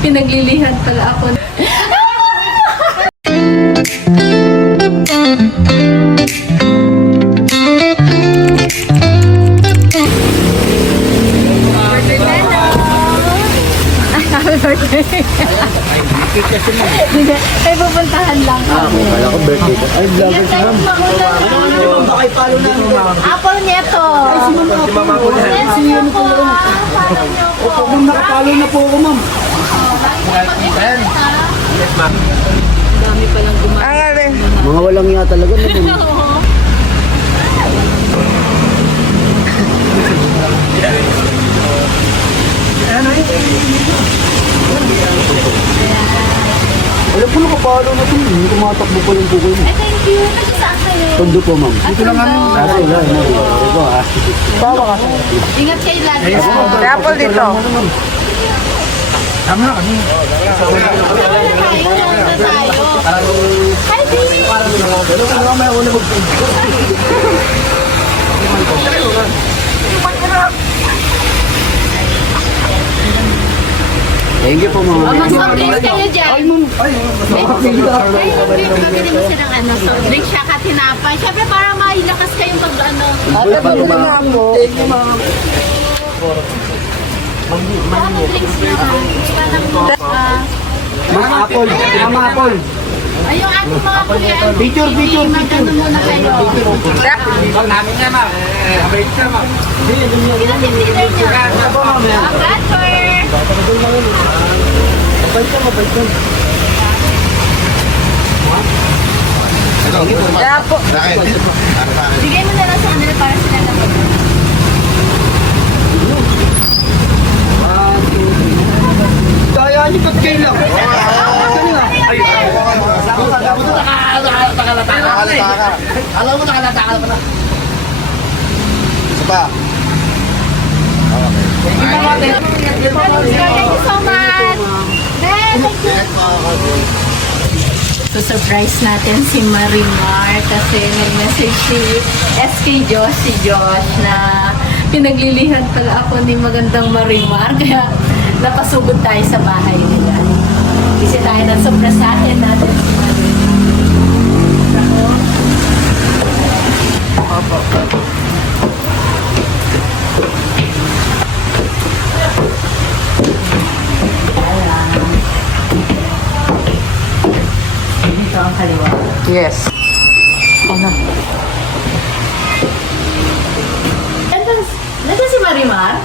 Pinaglilihan pala ako. Happy birthday. Ay, pupuntahan lang kami. Kala ko birthday ko. Ay, vlogger si ma'am. Baka ipalo na. Apple Nieto. Si mama ko na. Si Yuno po. Follow niyo po. Opo, ma'am, nakapalo na po ako, ma'am. Yes, ma'am. Ang dami palang gumagawa. Mga walang iya talaga. Alam po nakapalo na ito. Hindi tumatakbo pa yung bukoy mo. Ay, thank you. Kasi saan kayo? Tondo po, ma'am. Dito lang kami. Ito, ha. Bawa ka. Ingat kayo lagi. Apple dito. Tama na kami. Tayo. Hi, baby. Thank you po, ma'am. Mas mag-drinks kayo dyan. Ay, mabili mo silang ano, soft drink siya katinapay. Siyempre, para mailakas kayong pag ano. Thank you, ma'am. Ano drinks na Ma'am Apple. Ma'am Apple. ay, yung ating mga kulian. Picture. Magkano muna kayo. Pag namin nga, ma'am. Picture, ma'am. Sino team leader niyo? Bradford. Kaya po. Bigay mo na lang sa kanila para sila naman. Kaya niyo ba't kayo lang? Alam mo nakalata ka na. Isa pa. Thank you so much. Thank you. So-surprise natin si Marimar kasi nag-message si SK Josh, si Josh na pinaglilihan pala ako ni magandang Marimar kaya napasugod tayo sa bahay nila. Kasi tayo na surpresahin natin si Marimar. Dito ang kaliwa. Yes. Nandun si Marimar?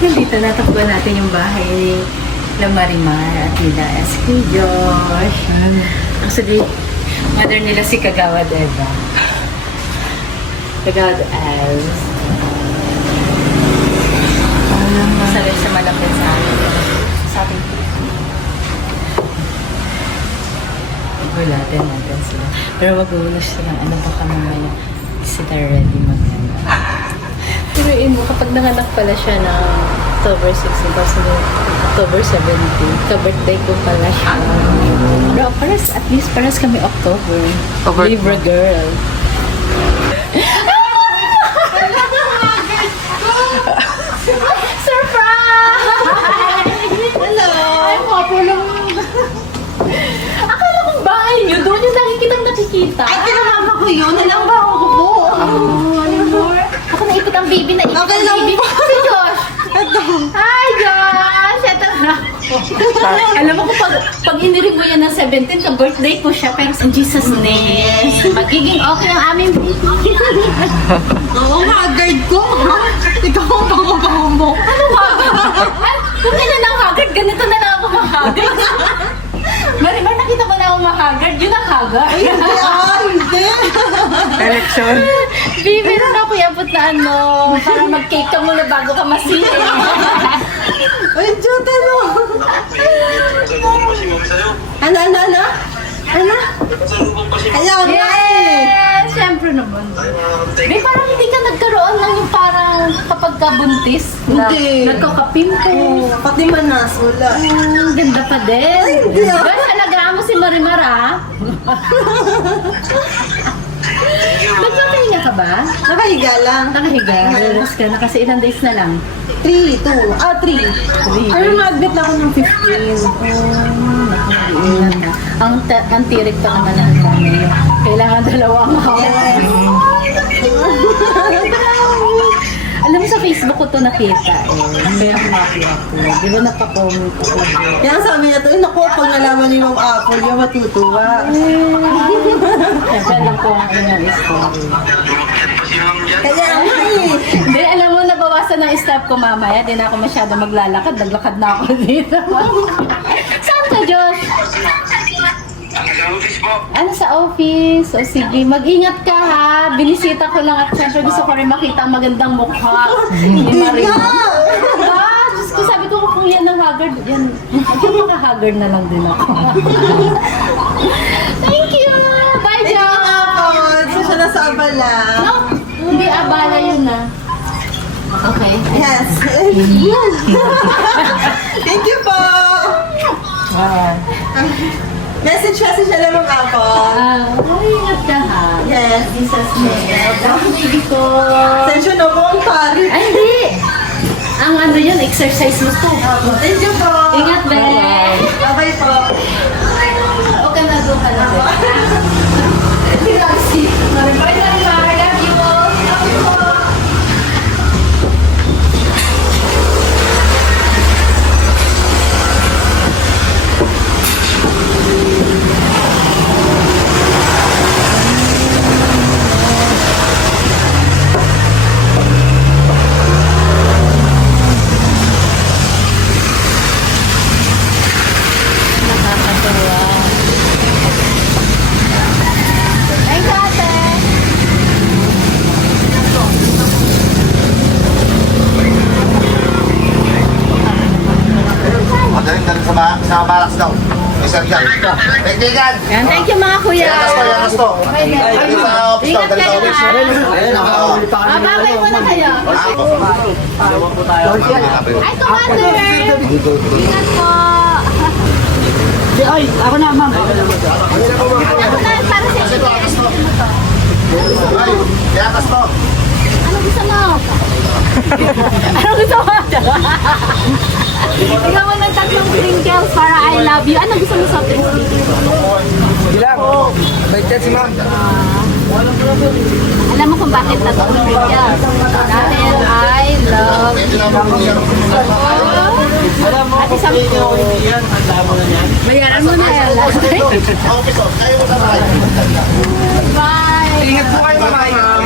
Dito natagpuan natin yung bahay ni Marimar at nila SK Josh. Actually, mother nila si Kagawad Eva. Kagawad Az. Sabi sa malapit sa akin. Sa ating natin sila. Pero wag ulos sila. Ano ba ka mamaya? Sila ready mag-ano. Pero mo, kapag nanganak pala siya na October 16, kasi October 17, ka-birthday ko pala siya. Pero paras, at least paras kami October. Libra girl. Surprise! Hello! Ay, popular. Akala kong bahay niyo, doon yung nakikita. Ay, kinamama ko yun. Alam ba ako po? Ako naikot ang baby na ikot Okay ang lang baby. po. Si Josh! Hi, Josh! Ito na. Alam mo ko, pag inirig mo yan ng 17, ka-birthday ko siya, pero in Jesus' name, magiging okay ang aming baby. Oo, haggard ko. Ikaw ang bango-bango mo. Ano haggard? Kung ilan ang haggard, ganito na lang ako mahagard. Marimar, nakita mo na ako mahagard, yun ang haggard. Hindi. Election. Baby, meron ako iabot na ano, parang mag-cake ka muna bago ka masili. Ay, Diyot, ano? Ano? Ayaw na eh. Yes! Siyempre naman. May parang hindi ka nagkaroon lang yung parang kapag kabuntis. Hindi. Nagkakapimple. Pati manas, wala. Ganda pa din. Ay, hindi ah. Gosh, alagaan mo si Marimar ah. Nagpapahinga ka ba? Nakahiga lang. Nakahiga. Relax ka na kasi ilang days na lang. 3, 2. 3. Pero mag-bet na ako ng 15. Ang tirik pa naman ang dami. Kailangan dalawang hawak. Alam mo sa Facebook ko to nakita eh. Kaya happy ako. Di ba nakakomment ako? Kaya sabi niya to, naku, pag nalaman ni Ma'am Apple, yung matutuwa. Siyempre alam ko ang inyong story. Kaya nga eh. Hindi, alam mo, nabawasan ng step ko mamaya. Di na ako masyado maglalakad. Naglakad na ako dito. Saan ka, Josh? Ano sa office? O sige, mag-ingat ka ha. Binisita ko lang at syempre gusto ko rin makita ang magandang mukha ni Maria. Ah, Diyos ko, sabi ko kung yan ang haggard, yan. Maka-haggard na lang din ako. Thank you! Bye, Thank you, Josh! Apple. So, siya nasa abala. No, hindi abala yun na. Okay. Yes. Thank you po. Message siya lang Ma'am Apple. Ingat ka ha. Yes. Jesus name. Ang baby ko. Sensyon na po ang pari. Ay, hindi. Ang ano yun, exercise mo to. Thank you po. Ingat, be. Bye-bye po. Huwag ka na doon ka na, be. Grazie. Bye, Marimar. Love you all. Love you all. Nakakatuwa. Ay, ate. Madaling daling sa barracks daw. Isang dyan. Teknikan! Yan, thank you mga kuya. Yanas to. Dali sa office daw, Ingat dali sa kayo office. ha. Oo. Babay muna kayo. Ay, commander. Ingat po. Ay, ako na, ma'am. Ako na, para sa inyo. Ay, yanas to. Ano gusto mo? Ano gusto mo? Ikaw mo ng tatlong sprinkles para I love you. Ano gusto mo sa sprinkles? Bilang. Bait yan si ma'am. Alam mo kung bakit tatlong sprinkles? Dahil I love you. At isang po. Bayaran mo na yan. Office, kayo mo sa bahay. Bye! Ingat po kayo, ma'am.